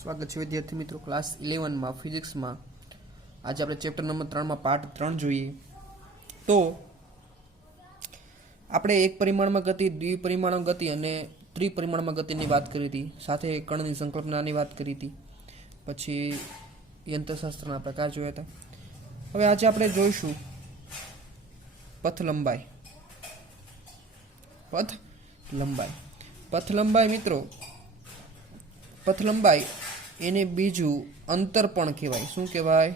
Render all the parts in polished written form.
સ્વાગત છે વિદ્યાર્થી મિત્રો ક્લાસ 11 ફિઝિક્સમાં આજે આપણે ચેપ્ટર નંબર 3માં પાર્ટ 3 જોઈએ તો આપણે એક પરિમાણમાં ગતિ દ્વિપરિમાણમાં ગતિ અને ત્રિપરિમાણમાં ગતિની વાત કરી હતી સાથે કણની સંકલ્પનાની વાત કરી હતી પછી યંત્રશાસ્ત્રના પ્રકાર જોયા હતા હવે આજે આપણે જોઈશું પથ લંબાઈ મિત્રો પથ લંબાઈ એને બીજું અંતર પણ કહેવાય શું કહેવાય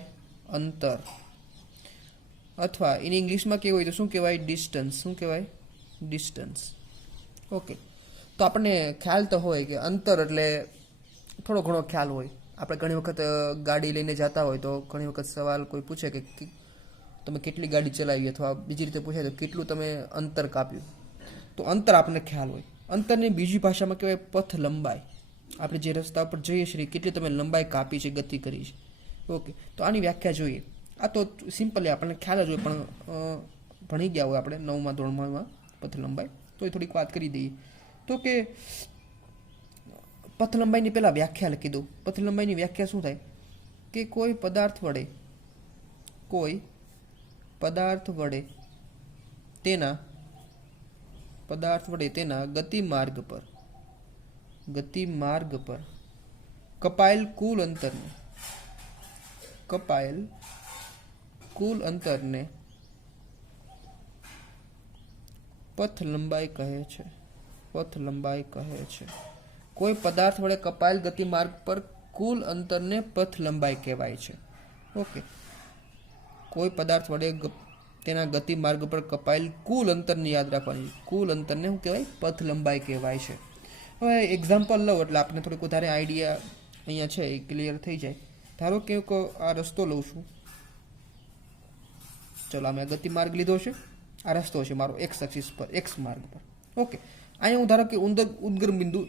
અંતર અથવા એને ઇંગ્લિશમાં કેવું હોય તો શું કહેવાય ડિસ્ટન્સ ઓકે તો આપણને ખ્યાલ તો હોય કે અંતર એટલે થોડો ઘણો ખ્યાલ હોય આપણે ઘણી વખત ગાડી લઈને જતા હોય તો ઘણી વખત સવાલ કોઈ પૂછે કે તમે કેટલી ગાડી ચલાવી અથવા બીજી રીતે પૂછે તો કેટલું તમે અંતર કાપ્યું તો અંતર આપણને ખ્યાલ હોય અંતરની બીજી ભાષામાં કહેવાય પથ લંબાઈ આપણે જે રસ્તા ઉપર જઈએ છીએ કેટલી તમે લંબાઈ કાપી છે ગતિ કરી છે ઓકે તો આની વ્યાખ્યા જોઈએ આ તો સિમ્પલી આપણને ખ્યાલ જ હોય પણ ભણી ગયા હોય આપણે 9મા ધોરણમાં પથ લંબાઈ તો એ થોડીક વાત કરી દઈએ તો કે પથ લંબાઈની પહેલાં વ્યાખ્યા લખી દઉં પથ લંબાઈની વ્યાખ્યા શું થાય કે કોઈ પદાર્થ વડે તેના ગતિમાર્ગ પર કપાયેલ કુલ અંતરને પથ લંબાઈ કહે છે કોઈ પદાર્થ વડે કપાયેલ ગતિમાર્ગ પર કુલ અંતરને પથ લંબાઈ કહેવાય છે ઓકે કોઈ પદાર્થ વડે તેના ગતિમાર્ગ પર કપાયેલ કુલ અંતરને યાદ રાખવાની કુલ અંતરને શું કહેવાય પથ લંબાઈ કહેવાય છે હવે એક્ઝામ્પલ લઉં એટલે આપણે થોડીક વધારે આઈડિયા અહીંયા છે એ ક્લિયર થઈ જાય ધારો કે આ રસ્તો લઉં છું ચલો અમે ગતિમાર્ગ લીધો છે આ રસ્તો છે મારો એક્સ એક્સિસ પર એક્સ માર્ગ પર ઓકે અહીંયા હું ધારો કે ઉદ્ગમ બિંદુ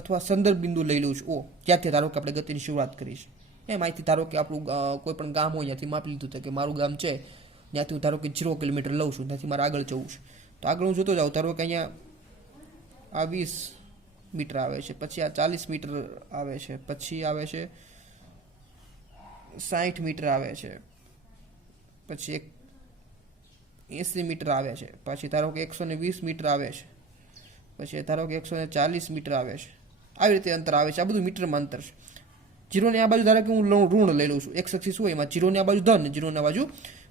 અથવા સંદર્ભ બિંદુ લઈ લઉં છું જ્યાંથી ધારો કે આપણે ગતિની શરૂઆત કરી છે એમાંથી ધારો કે આપણું કોઈ પણ ગામ હોય ત્યાંથી માપી લીધું કે મારું ગામ છે ત્યાંથી હું ધારો કે 0 કિલોમીટર લઉં છું ત્યાંથી મારે આગળ જવું છે તો આગળ હું જોતો જાઉં ધારો કે અહીંયા આ 20 મીટર આવે છે પછી આ 40 મીટર આવે છે પછી આવે છે 60 મીટર આવે છે પછી 80 મીટર આવે છે પછી ધારો કે 120 મીટર આવે છે પછી ધારો કે 140 મીટર આવે છે આવી રીતે અંતર આવે છે આ બધું મીટરમાં અંતર છે જીરોની આ બાજુ ધારો કે હું ઋણ લઈ લઉં છું એક્સ એક્સિસ હોય એમાં જીરોની આ બાજુ ધન જીરોની આ બાજુ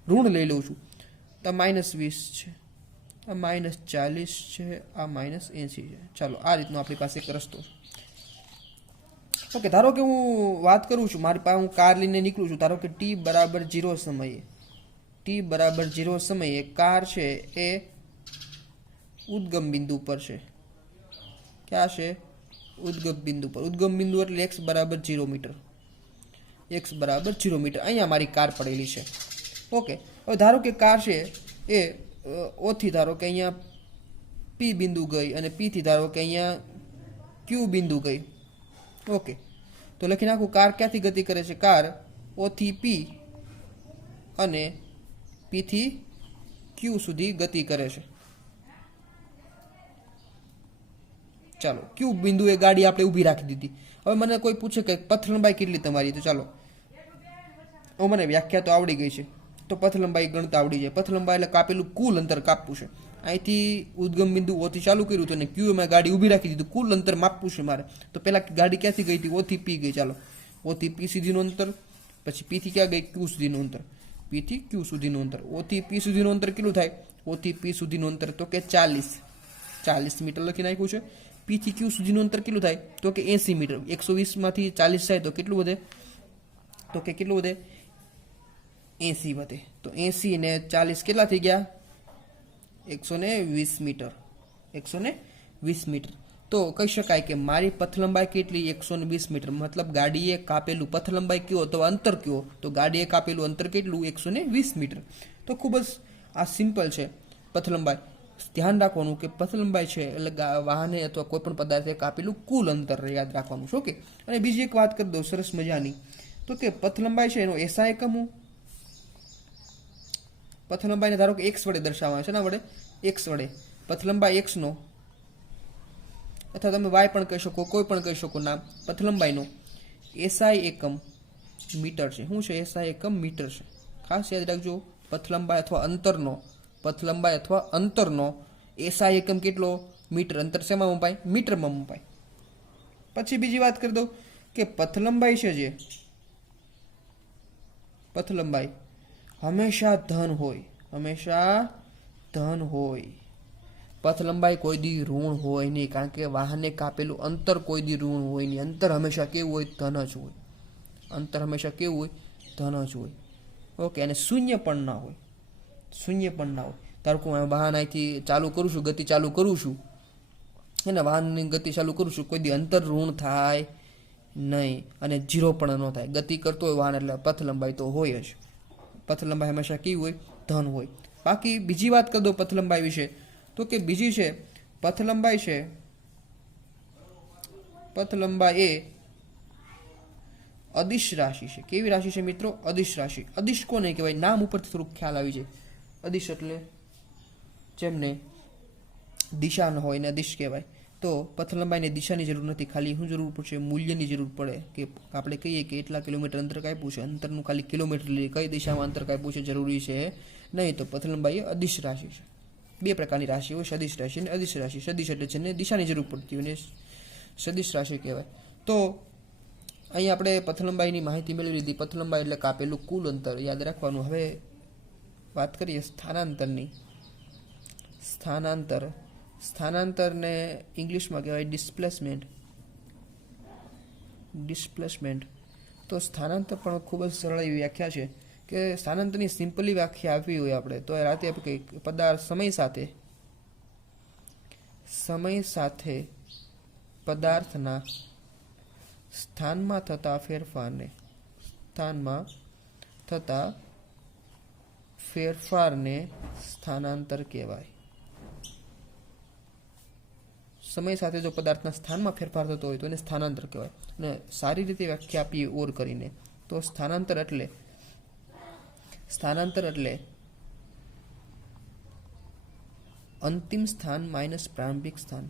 ઋણ લઈ લઉં છું તો -20 છે આ -40 છે આ -80 છે ચાલો આ રીતનો આપણી પાસે એક રસ્તો છે ઓકે ધારો કે હું વાત કરું છું મારી પાસે હું કાર લઈને નીકળું છું ધારો કે t બરાબર 0 સમયે કાર છે એ ઉદ્ગમ બિંદુ પર છે ક્યાં છે ઉદ્ગમ બિંદુ એટલે x બરાબર 0 મીટર અહીંયા મારી કાર પડેલી છે ઓકે હવે ધારો કે કાર છે એ ઓથી ધારો કે અહીંયા P બિંદુ ગઈ અને P થી ધારો કે અહીંયા Q બિંદુ ગઈ ઓકે તો લખી નાખું કાર ક્યાંથી ગતિ કરે છે કાર O થી P અને P થી Q સુધી ગતિ કરે છે ચાલો Q બિંદુએ ગાડી આપણે ઊભી રાખી દીધી હવે મને કોઈ પૂછે કે પથ લંબાઈ કેટલી તમારી તો ચાલો હવે મને વ્યાખ્યા તો આવડી ગઈ છે તો પથ લંબાઈ ગણતા આવડી જાય પથ લંબાઈ એટલે કાપેલું કુલ અંતર કાપવું છે અહીંથી ઉદ્ગમ બિંદુ ઓથી ચાલુ કર્યું હતું અને ક્યુ માં ગાડી ઊભી રાખી દીધું કુલ અંતર માપવું છે મારે તો પહેલા ગાડી ક્યાંથી ગઈ હતી ઓથી પી ગઈ ચાલો ઓથી પી સુધીનું અંતર પછી પી થી ક્યાં ગઈ ક્યુ સુધીનું અંતર પી થી ક્યુ સુધીનું અંતર ઓથી પી સુધીનું અંતર કેટલું થાય ઓથી પી સુધીનું અંતર તો કે 40 મીટર લખી નાખ્યું છે પી થી ક્યુ સુધીનું અંતર કેટલું થાય તો કે 80 મીટર 120 માંથી 40 જાય તો કેટલું વધે 80 વધે તો 80 ને 40 કેટલા થઈ ગયા 120 મીટર તો કહી શકાય કે મારી પથ લંબાઈ કેટલી 120 મીટર મતલબ ગાડીએ કાપેલું પથ લંબાઈ કયો તો અંતર કયો તો ગાડીએ કાપેલું અંતર કેટલું 120 મીટર તો ખૂબ જ આ સિમ્પલ છે પથ લંબાઈ ધ્યાન રાખવાનું કે પથ લંબાઈ છે એટલે વાહને અથવા કોઈ પણ પદાર્થે કાપેલું કુલ અંતર યાદ રાખવાનું છે ઓકે અને બીજી એક વાત કરી દઉં સરસ મજાની તો કે પથ લંબાઈ છે એનો એસઆ એકમ પથ લંબાઈને ધારો કે x વડે દર્શાવવામાં છે ના વડે x વડે પથ લંબાઈ x નો અથવા તમે y પણ કહી શકો કોઈ પણ કહી શકો નામ પથ લંબાઈનો એસઆઈ એકમ મીટર છે। શું છે? એસઆઈ એકમ મીટર છે। ખાસ યાદ રાખજો, પથ લંબાઈ અથવા અંતરનો એસઆઈ એકમ કેટલો? મીટર। અંતર શેમાં મપાય? મીટરમાં મપાય। પછી બીજી વાત કરી દઉં કે પથ લંબાઈ છે, જે પથ લંબાઈ હંમેશા ધન હોય, હંમેશા ધન હોય। પથ લંબાઈ કોઈ દી ઋણ હોય નહીં, કારણ કે વાહને કાપેલું અંતર કોઈ દી ઋણ હોય નહીં। અંતર હંમેશા કેવું હોય? ધન જ હોય। અંતર હંમેશા કેવું હોય? ધન જ હોય। ઓકે, અને શૂન્ય પણ ના હોય, શૂન્ય પણ ના હોય। ધારો કે હું વાહન અહીંથી ચાલુ કરું છું, ગતિ ચાલુ કરું છું, એને વાહનની ગતિ ચાલુ કરું છું, કોઈ દી અંતર ઋણ થાય નહીં અને જીરો પણ ન થાય। ગતિ કરતો હોય વાહન એટલે પથ લંબાઈ તો હોય જ। પથ લંબાઈ હંમેશા કેવી હોય? ધન હોય। બાકી બીજી વાત કરી દો પથ લંબાઈ વિશે, તો કે બીજી છે પથ લંબાઈ છે, પથ લંબાઈ એ અદિશ રાશિ છે। કેવી રાશિ છે મિત્રો? અદિશ રાશિ। અદિશ કોને કહેવાય? નામ ઉપરથી થોડુંક ખ્યાલ આવી જાય। અદિશ એટલે જેમને દિશા ન હોય ને અદિશ કહેવાય। તો પથ લંબાઈને દિશાની જરૂર નથી, ખાલી શું જરૂર પડશે? મૂલ્યની જરૂર પડે, કે આપણે કહીએ કે એટલા કિલોમીટર અંતર કાપ્યું છે, અંતરનું ખાલી કિલોમીટર લઈએ, કઈ દિશામાં અંતર કાપ્યું છે જરૂરી છે નહીં। તો પથ લંબાઈ એ અદિશ રાશિ છે। બે પ્રકારની રાશિ હોય, સદિશ રાશિ અને અદિશ રાશિ। સદિશ એટલે જેને દિશાની જરૂર પડતી હોય ને સદિશ રાશિ કહેવાય। તો અહીં આપણે પથ લંબાઈની માહિતી મેળવી લીધી। પથ લંબાઈ એટલે કાપેલું કુલ અંતર યાદ રાખવાનું। હવે વાત કરીએ સ્થાનાંતરની। સ્થાનાંતર, સ્થાનાંતરને ઇંગ્લિશમાં કહેવાય ડિસ્પ્લેસમેન્ટ। ડિસ્પ્લેસમેન્ટ તો સ્થાનાંતર પણ ખૂબ જ સરળ એવી વ્યાખ્યા છે કે સ્થાનાંતરની સિમ્પલી વ્યાખ્યા આપવી હોય આપણે તો એ રાતે આપણે કહીએ પદાર્થ સમય સાથે પદાર્થના સ્થાનમાં થતા ફેરફારને સ્થાનાંતર કહેવાય। સમય સાથે જો પદાર્થના સ્થાનમાં ફેરફાર થતો હોય તો એને સ્થાનાંતર કહેવાય। અને સારી રીતે વ્યાખ્યા આપીએ ઓર કરીને તો સ્થાનાંતર એટલે અંતિમ સ્થાન માઇનસ પ્રારંભિક સ્થાન।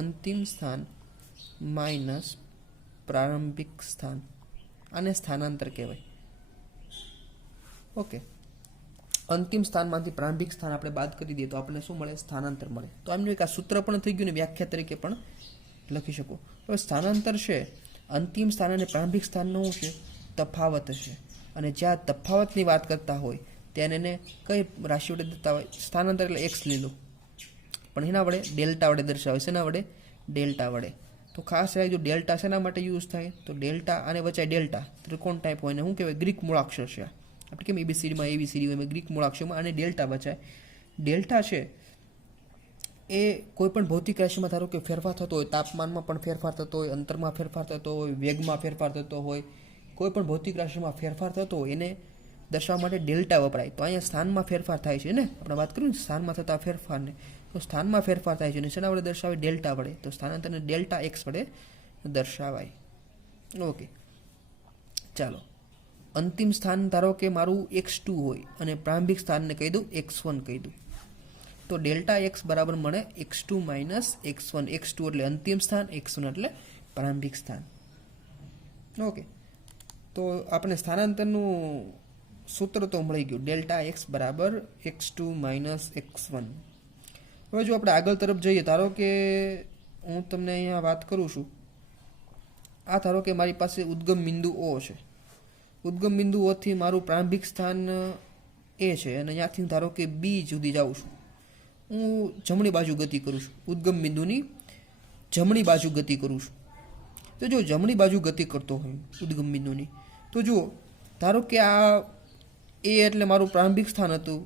અંતિમ સ્થાન માઇનસ પ્રારંભિક સ્થાન, આને સ્થાનાંતર કહેવાય। ઓકે, અંતિમ સ્થાનમાંથી પ્રારંભિક સ્થાન આપણે બાદ કરી દઈએ તો આપણને શું મળે? સ્થાનાંતર મળે। તો આમનું એક આ સૂત્ર પણ થઈ ગયું ને વ્યાખ્યા તરીકે પણ લખી શકો। હવે સ્થાનાંતર છે અંતિમ સ્થાન અને પ્રારંભિક સ્થાનનો શું છે? તફાવત છે। અને જ્યાં તફાવતની વાત કરતા હોય ત્યાં એને કઈ રાશિ વડે દેતા હોય? સ્થાનાંતર એટલે એક્સ લઈ લો, પણ એના વડે ડેલ્ટા વડે દર્શાવે। શેના વડે? ડેલ્ટા વડે। તો ખાસ રાખજો ડેલ્ટા શેના માટે યુઝ થાય? તો ડેલ્ટા આને વચ્ચે ડેલ્ટા ત્રિકોણ ટાઈપ હોય ને શું કહેવાય? ગ્રીક મૂળાક્ષર છે। આપણે કેમ એબીસીડીમાં એબીસીડી હોય ગ્રીક મૂળાક્ષરમાં આને ડેલ્ટા બચાય। ડેલ્ટા છે એ કોઈ પણ ભૌતિક રાશિમાં ધારો કે ફેરફાર થતો હોય, તાપમાનમાં પણ ફેરફાર થતો હોય, અંતરમાં ફેરફાર થતો હોય, વેગમાં ફેરફાર થતો હોય, કોઈ પણ ભૌતિક રાશિમાં ફેરફાર થતો હોય એને દર્શાવવા માટે ડેલ્ટા વપરાય। તો અહીંયા સ્થાનમાં ફેરફાર થાય છે ને, આપણે વાત કરીએ ને સ્થાનમાં થતા ફેરફારને, તો સ્થાનમાં ફેરફાર થાય છે અને શેના વડે દર્શાવે? ડેલ્ટા વડે। તો સ્થાનાંતરને ડેલ્ટા એક્સ વડે દર્શાવાય। ઓકે, ચાલો અંતિમ સ્થાન ધારો કે મારું x2 હોય અને પ્રારંભિક સ્થાનને કહી દઉં x1 કહી દઉં, તો ડેલ્ટા એક્સ બરાબર મળે x2 માઇનસ x1। x2 એટલે અંતિમ સ્થાન, x1 એટલે પ્રારંભિક સ્થાન। ઓકે, તો આપણે સ્થાનાંતરનું સૂત્ર તો મળી ગયું, ડેલ્ટા એક્સ બરાબર x2 માઇનસ x1। હવે જો આપણે આગળ તરફ જઈએ, ધારો કે હું તમને અહીંયા વાત કરું છું, આ ધારો કે મારી પાસે ઉદ્ગમ બિંદુ O છે। ઉદ્ગમ બિંદુ ઓથી મારું પ્રારંભિક સ્થાન એ છે અને અહીંયાથી ધારો કે બી સુધી જાઉં છું। હું જમણી બાજુ ગતિ કરું છું, ઉદ્ગમ બિંદુની જમણી બાજુ ગતિ કરું છું। તો જો જમણી બાજુ ગતિ કરતો હોય ઉદ્ગમ બિંદુની, તો જુઓ ધારો કે આ એ એટલે મારું પ્રારંભિક સ્થાન હતું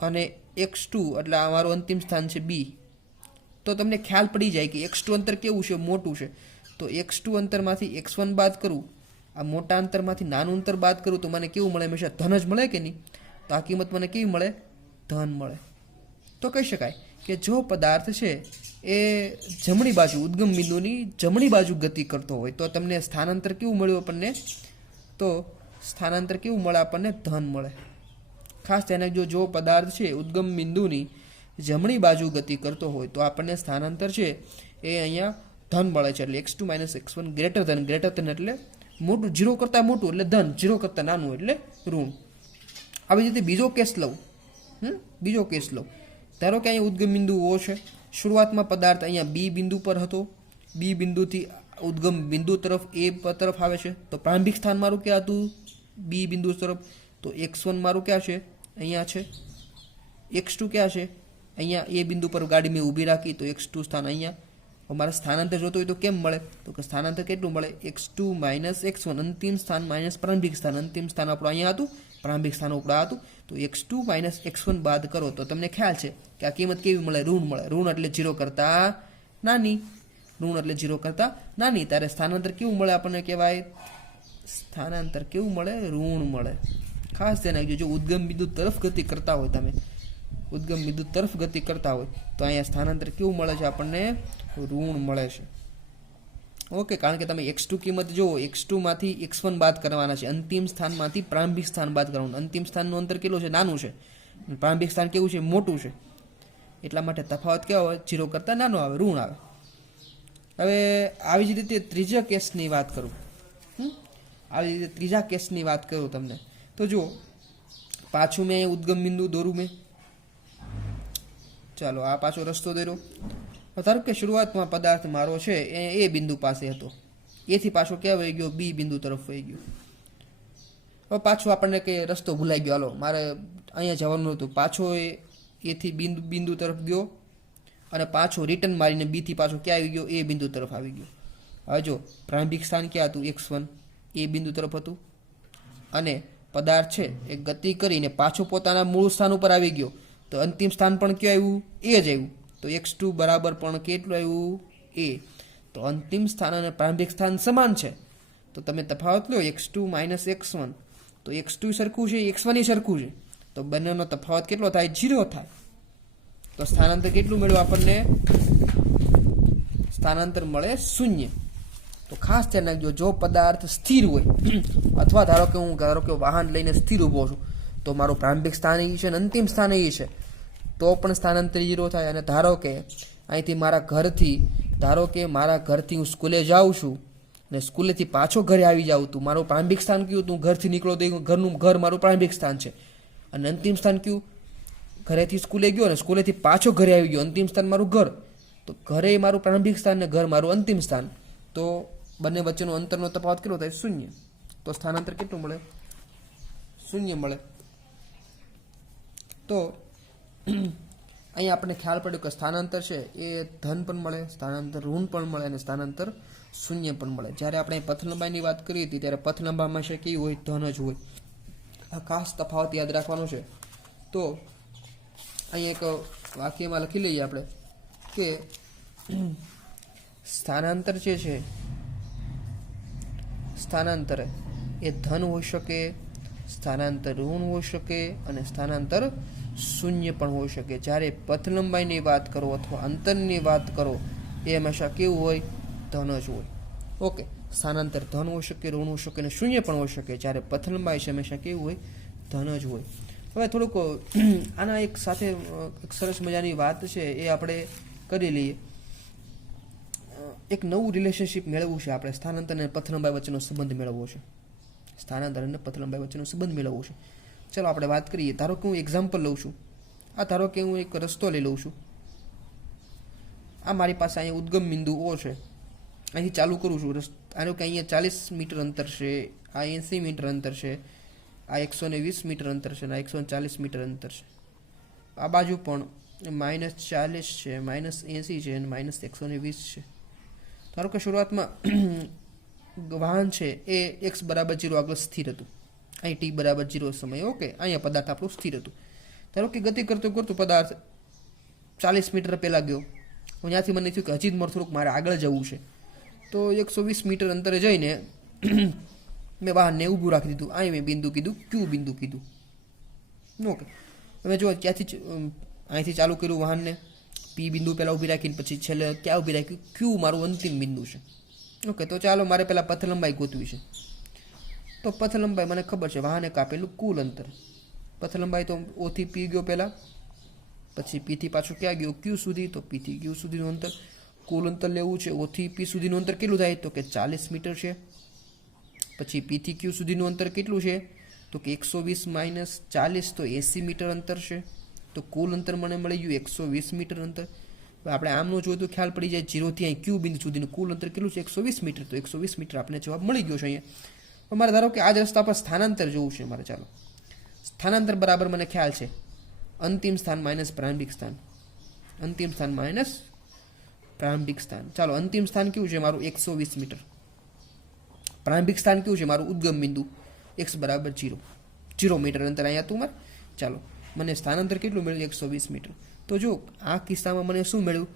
અને x2 એટલે આ મારું અંતિમ સ્થાન છે બી। તો તમને ખ્યાલ પડી જાય કે x2 અંતર કેવું છે? મોટું છે। તો x2 અંતરમાંથી x1 બાદ કરું, આ મોટા અંતરમાંથી નાનું અંતર બાદ કરું તો મને કેવું મળે? હંમેશા ધન જ મળે કે નહીં? તો આ કિંમત મને કેવી મળે? ધન મળે। તો કહી શકાય કે જો પદાર્થ છે એ જમણી બાજુ ઉદ્ગમ બિંદુની જમણી બાજુ ગતિ કરતો હોય તો તમને સ્થાનાંતર કેવું મળ્યું આપણને? તો સ્થાનાંતર કેવું મળે આપણને? ધન મળે। ખાસ તેને જો પદાર્થ છે ઉદ્ગમ બિંદુની જમણી બાજુ ગતિ કરતો હોય તો આપણને સ્થાનાંતર છે એ અહીંયા ધન મળે છે, એટલે x2 - x1 ગ્રેટર ધન એટલે મોટું, 0 કરતાં મોટું એટલે ધન, 0 કરતાં નાનું એટલે ઋણ. આવી રીતે બીજો કેસ લઉં. બીજો કેસ લઉં. ધારો કે અહીંયા ઉદ્ગમ બિંદુ O છે. શરૂઆતમાં પદાર્થ અહીંયા બી બિંદુ પર હતો. બી બિંદુથી ઉદ્ગમ બિંદુ તરફ A તરફ આવે છે. તો પ્રારંભિક સ્થાન મારું ક્યાં હતું? બી બિંદુ તરફ. તો x1 મારું ક્યાં છે? અહીંયા છે. x2 ક્યાં છે? અહીંયા એ બિંદુ પર ગાડી મેં ઊભી રાખી તો x2 સ્થાન અહીંયા. અમારે સ્થાનાંતર જોતો હોય તો કેમ મળે? તો કે સ્થાનાંતર કેટલું મળે? x2 - x1, અંતિમ સ્થાન માઇનસ પ્રારંભિક સ્થાન. અંતિમ સ્થાન આપણું અહીંયા હતું, પ્રારંભિક સ્થાન ઉપર હતું. તો x2 - x1 બાદ કરો તો તમને ખ્યાલ છે કે આ કિંમત કેવી મળે? ઋણ મળે. ઋણ એટલે 0 કરતાં નાની. ઋણ એટલે 0 કરતાં નાની. ત્યારે સ્થાનાંતર કેવું મળે આપણને કહેવાય? સ્થાનાંતર કેવું મળે? ઋણ મળે. ખાસ ધ્યાન રાખજો. જો ઉદ્ગમ બિંદુ તરફ ગતિ કરતા હોય તમે, ઉદ્ગમ બિંદુ તરફ ગતિ કરતા હોય તો અહીંયા સ્થાનાંતર કેવું મળે છે આપણને? ઋણ મળે છે. ઓકે, કારણ કે તમે x2 કિંમત જુઓ, x2 માંથી x1 બાદ કરવાના છે. અંતિમ સ્થાનમાંથી પ્રારંભિક સ્થાન બાદ કરવાનું. અંતિમ સ્થાનનું અંતર કેટલું છે? નાનું છે. પ્રારંભિક સ્થાન કેવું છે? મોટું છે. એટલા માટે તફાવત કેવો હોય? 0 કરતાં નાનો આવે, ઋણ આવે. હવે આવી જ રીતે ત્રીજા કેસની વાત કરું. આવી રીતે ત્રીજા કેસની વાત કરું તમને તો જુઓ, પાછું મેં ઉદ્ગમ બિંદુ દોરું મેં. ચાલો આ પાછો રસ્તો દોર્યો. ધારો કે શરૂઆતમાં પદાર્થ મારો છે એ બિંદુ પાસે હતો. એથી પાછો ક્યાં વહી ગયો? બી બિંદુ તરફ વહી ગયો. હવે પાછો આપણને કે રસ્તો ભૂલાઈ ગયો, હાલો મારે અહીંયા જવાનું હતું. પાછો એથી બિંદુ તરફ ગયો અને પાછો રિટર્ન મારીને બીથી પાછો ક્યાં આવી ગયો? એ બિંદુ તરફ આવી ગયો. હવે જો પ્રારંભિક સ્થાન ક્યાં હતું? x1 એ બિંદુ તરફ હતું. અને પદાર્થ છે એ ગતિ કરીને પાછો પોતાના મૂળ સ્થાન ઉપર આવી ગયો. તો અંતિમ સ્થાન પણ ક્યાં આવ્યું? એ જ આવ્યું. તો x2 બરાબર પણ કેટલું આવ્યું? a. તો અંતિમ સ્થાન અને પ્રારંભિક સ્થાન સમાન છે. તો તમે તફાવત લો x2 - x1. તો x2 સરખું છે, x1 સરખું છે. તો બંનેનો તફાવત કેટલો થાય? 0 થાય. તો સ્થાનાંતર કેટલું મેળવ્યું આપણને? સ્થાનાંતર મળે 0. તો ખાસ ધ્યાન રાખજો, જો પદાર્થ સ્થિર હોય અથવા ધારો કે વાહન લઈને સ્થિર ઊભો છું તો મારું પ્રારંભિક સ્થાન એ છે અને અંતિમ સ્થાન એ છે, તો પણ સ્થાનાંતર 0 થાય. અને ધારો કે અહીંથી મારા ઘરથી હું સ્કૂલે જાઉં છું અને સ્કૂલેથી પાછો ઘરે આવી જાઉં, તું મારું પ્રારંભિક સ્થાન કયું? તું ઘરથી નીકળો તો ઘર મારું પ્રારંભિક સ્થાન છે. અને અંતિમ સ્થાન કયું? ઘરેથી સ્કૂલે ગયો અને સ્કૂલેથી પાછો ઘરે આવી ગયો, અંતિમ સ્થાન મારું ઘર. તો ઘરે મારું પ્રારંભિક સ્થાન ને ઘર મારું અંતિમ સ્થાન. તો બંને વચ્ચેનો અંતરનો તફાવત કેટલો થાય? 0. તો સ્થાનાંતર કેટલું મળે? 0 મળે. તો અહીંયા આપણે ખ્યાલ પડ્યો કે સ્થાનાંતર છે એ ધન પણ મળે, સ્થાનાંતર ઋણ પણ મળે અને સ્થાનાંતર 0 પણ મળે. જ્યારે આપણે પથ લંબાઈની વાત કરી હતી ત્યારે પથ લંબાઈમાં છે કેવી હોય? ધન જ હોય. આ ખાસ તફાવત યાદ રાખવાનો છે. તો અહીંયા એક વાક્યમાં લખી લઈએ આપણે કે સ્થાનાંતર જે છે, સ્થાનાંતર એ ધન હોઈ શકે, સ્થાનાંતર ઋણ હોઈ શકે અને સ્થાનાંતર 0 પણ હોઈ શકે. જ્યારે પથ લંબાઈની વાત કરો અથવા અંતરની વાત કરો એ હંમેશા કેવું હોય? ધન જ હોય. ઓકે, સ્થાનાંતર ધન હોઈ શકે, ઋણ હોઈ શકે અને 0 પણ હોઈ શકે. જ્યારે પથ લંબાઈ છે હંમેશા કેવું હોય? ધન જ હોય. હવે થોડુંક આના એક સાથે એક સરસ મજાની વાત છે એ આપણે કરી લઈએ. એક નવું રિલેશનશિપ મેળવવું છે આપણે. સ્થાનાંતર અને પથ લંબાઈ વચ્ચેનો સંબંધ મેળવવો છે. સ્થાનાંતર અને પથ લંબાઈ વચ્ચેનો સંબંધ મેળવવો છે. ચલો આપણે વાત કરીએ. ધારો કે હું એક્ઝામ્પલ લઉં છું. ધારો કે હું એક રસ્તો લઈ લઉં છું. આ મારી પાસે અહીંયા ઉદ્ગમ બિંદુ O છે. અહીંથી ચાલુ કરું છું. ધારો કે અહીંયા 40 મીટર અંતર છે, આ 80 મીટર અંતર છે, આ 120 મીટર અંતર છે અને આ 140 મીટર અંતર છે. આ બાજુ પણ -40 છે, -80 છે અને -120 છે. ધારો કે શરૂઆતમાં વાહન છે એ x બરાબર 0 આગળ સ્થિર હતું. અહીં t બરાબર 0 સમય. ઓકે, અહીંયા પદાર્થ આપણું સ્થિર હતું. ધારો કે ગતિ કરતો પદાર્થ 40 મીટર પહેલાં ગયો. ત્યાંથી મને થયું કે હજી જ થોડુંક મારે આગળ જવું છે. તો 120 મીટર અંતરે જઈને મેં વાહનને ઊભું રાખી દીધું. અહીં મેં બિંદુ કીધું, Q બિંદુ કીધું. ઓકે, હવે જો ત્યાંથી અહીંથી ચાલુ કર્યું વાહનને, P બિંદુ પહેલાં ઊભી રાખીને પછી છેલ્લે ક્યાં ઊભી રાખ્યું? Q મારું અંતિમ બિંદુ છે. ઓકે, તો ચાલો મારે પહેલાં પથ લંબાઈ ગોતવી છે. તો પથ લંબાઈ મને ખબર છે, વાહને કાપેલું કુલ અંતર. પથ લંબાઈ તો O થી P ગયો પહેલાં, પછી P થી પાછું ક્યાં ગયો? Q સુધી. તો P થી Q સુધીનું અંતર કુલ અંતર લેવું છે ઓ થી પી સુધીનું અંતર કેટલું થાય તો કે 40 મીટર છે. પછી પી થી ક્યુ સુધીનું અંતર કેટલું છે તો કે 120 - 40 તો 80 મીટર અંતર છે. તો કુલ અંતર મને મળી ગયું 120 મીટર અંતર. આપણે આમનું જોઈએ તો ખ્યાલ પડી જાય 0 થી અહીં ક્યુ બિંદુ સુધીનું કુલ અંતર કેટલું છે 120 મીટર. તો 120 મીટર આપણે જવાબ મળી ગયો છે અહીંયા. મારે ધારો કે આ જ રસ્તા પર સ્થાનાંતર જોવું છે મારે. ચાલો સ્થાનાંતર બરાબર મને ખ્યાલ છે અંતિમ સ્થાન માઇનસ પ્રારંભિક સ્થાન. અંતિમ સ્થાન માઇનસ પ્રારંભિક સ્થાન. ચાલો અંતિમ સ્થાન કેવું છે મારું 120 મીટર. પ્રારંભિક સ્થાન કેવું છે મારું ઉદ્ગમ બિંદુ x બરાબર 0 મીટર અંતર અહીંયા હતું મારે. ચાલો મને સ્થાનાંતર કેટલું મળ્યું 120 મીટર. તો જો આ કિસ્સામાં મને શું મળ્યું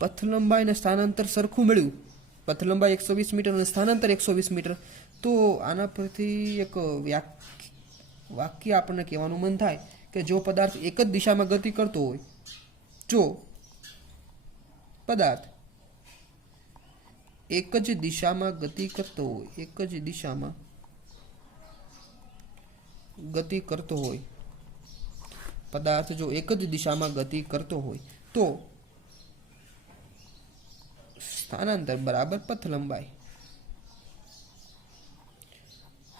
પથ લંબાઈ અને સ્થાનાંતર સરખું મળ્યું. પથ લંબાઈ 120 મીટર અને સ્થાનાંતર 120 મીટર. તો આના પરથી એક વાક્ય આપણને કહેવાનું મન થાય કે જો પદાર્થ એક જ દિશામાં ગતિ કરતો હોય, જો પદાર્થ એક જ દિશામાં ગતિ કરતો હોય, એક જ દિશામાં ગતિ કરતો હોય, પદાર્થ જો એક જ દિશામાં ગતિ કરતો હોય તો સ્થાનાંતર બરાબર પથ લંબાઈ.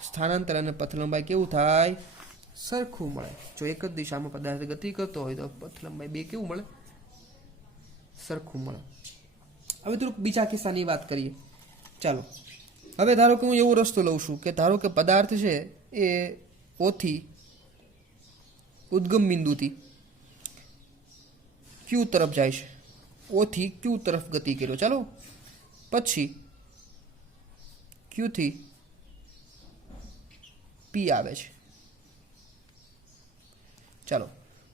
સ્થાનાંતર અને પથ લંબાઈ કેવું થાય સરખું મળે. જો એક જ દિશામાં પદાર્થ ગતિ કરતો હોય તો પથ લંબાઈ બે કેવું મળે સરખું મળે. હવે થોડુંક બીજા કિસ્સાની વાત કરીએ. ચાલો હવે ધારો કે હું એવો રસ્તો લઉં છું કે ધારો કે પદાર્થ છે એ ઓથી ઉદ્ગમ બિંદુથી ક્યુ તરફ જાય છે. ઓથી ક્યુ તરફ ગતિ કર્યો. ચાલો પછી ક્યુ થી પી આવે છે. ચાલો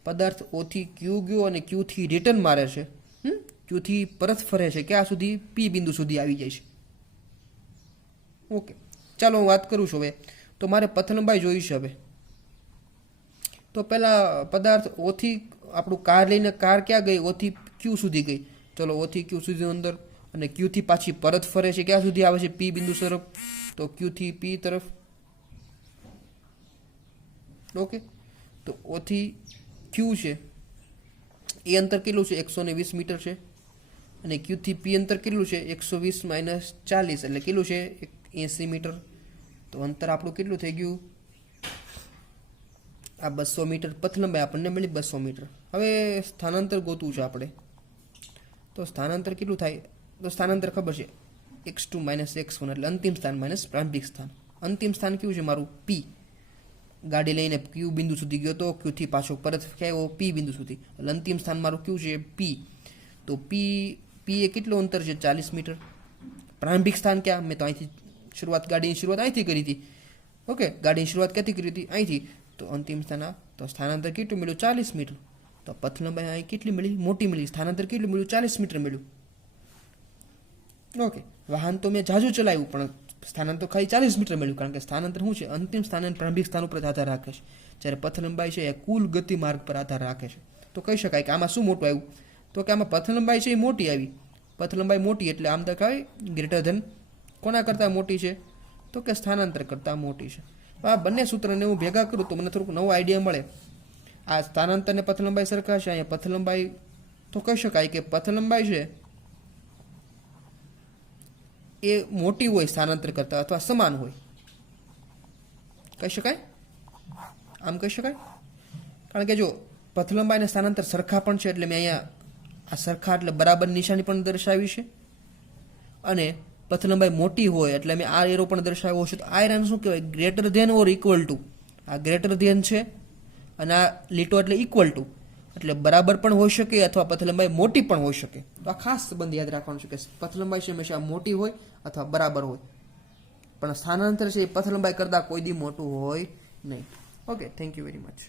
પદાર્થ ઓથી ક્યુ ગયો અને ક્યુ થી રિટર્ન મારે છે. ક્યુ થી પરત ફરે છે ક્યાં સુધી પી બિંદુ સુધી આવી જાય છે. ઓકે ચાલો હું વાત કરું છું હવે. તો મારે પથ લંબાઈ જોઈ છે. હવે તો પહેલા પદાર્થ ઓથી આપણું કાર લઈને કાર ક્યાં ગઈ ઓથી ક્યુ સુધી ગઈ. ચલો ઓથી ક્યુ સુધી અંદર અને ક્યુ થી પાછી પરત ફરે છે ક્યાં સુધી આવે છે પી બિંદુ તરફ. તો ક્યુ થી પી તરફ. ઓકે તો ઓથી ક્યુ છે એ અંતર કેટલું છે 120 મીટર છે અને ક્યુ થી પી અંતર કેટલું છે 120 - 40 એટલે કેટલું છે 80 મીટર. તો અંતર આપણું કેટલું થઈ ગયું આ 200 મીટર. પથ લંબાઈ આપણને મળી 200 મીટર. હવે સ્થાનાંતર ગોતવું છે આપણે. તો સ્થાનાંતર કેટલું થાય તો સ્થાનાંતર ખબર છે x2 - x1 એટલે અંતિમ સ્થાન માઇનસ પ્રારંભિક સ્થાન. અંતિમ સ્થાન કેવું છે મારું પી. ગાડી લઈને ક્યુ બિંદુ સુધી ગયો તો ક્યુ થી પાછો પરત આવ્યો પી બિંદુ સુધી એટલે અંતિમ સ્થાન મારું કયું છે પી. તો પી એ કેટલું અંતર છે 40 મીટર. પ્રારંભિક સ્થાન ક્યાં મેં તો અહીંથી શરૂઆત ગાડીની શરૂઆત અહીંથી કરી હતી. ઓકે ગાડીની શરૂઆત ક્યાંથી કરી હતી અહીંથી. તો અંતિમ સ્થાન તો સ્થાનાંતર કેટલું મળ્યું 40 મીટર. તો પથ લંબાઈ અહીં કેટલી મળી મોટી મળી. સ્થાનાંતર કેટલું મળ્યું 40 મીટર મળ્યું. ઓકે વાહન તો મેં જાજુ ચલાવ્યું પણ સ્થાનાંતર ખાલી 40 મીટર મળ્યું કારણ કે સ્થાનાંતર શું છે અંતિમ સ્થાન અને પ્રારંભિક સ્થાન ઉપર આધાર રાખે છે. જ્યારે પથ લંબાઈ છે એ કુલ ગતિ માર્ગ પર આધાર રાખે છે. તો કહી શકાય કે આમાં શું મોટું આવ્યું તો કે આમાં પથ લંબાઈ છે એ મોટી આવી. પથ લંબાઈ મોટી એટલે આમ દેખાય ગ્રેટર ધેન કોના કરતાં મોટી છે તો કે સ્થાનાંતર કરતાં મોટી છે. આ બંને સૂત્રને હું ભેગા કરું તો મને થોડુંક નવો આઈડિયા મળે. આ સ્થાનાંતર ને પથ લંબાઈ સરખા છે. અહીંયા પથ લંબાઈ તો કહી શકાય કે પથ લંબાઈ છે એ મોટી હોય સ્થાનાંતર કરતાં અથવા સમાન હોય કહી શકાય. આમ કહી શકાય કારણ કે જો પથ લંબાઈ અને સ્થાનાંતર સરખા પણ છે એટલે મેં અહીંયા આ સરખા એટલે બરાબર નિશાની પણ દર્શાવી છે. અને પથ લંબાઈ મોટી હોય એટલે મેં આ એરો પણ દર્શાવ્યો છે. તો આ એરાને શું કહેવાય greater than or equal to. આ ગ્રેટર ધેન છે અને આ લીટો એટલે ઇક્વલ ટુ એટલે બરાબર પણ હોઈ શકે અથવા પથ લંબાઈ મોટી પણ હોઈ શકે. તો આ ખાસ સંબંધ યાદ રાખવાનું છે કે પથ લંબાઈ છે હંમેશા મોટી હોય અથવા બરાબર હોય પણ સ્થાનાંતર છે એ પથ લંબાઈ કરતાં કોઈ દી મોટું હોય નહીં. Okay thank you very much.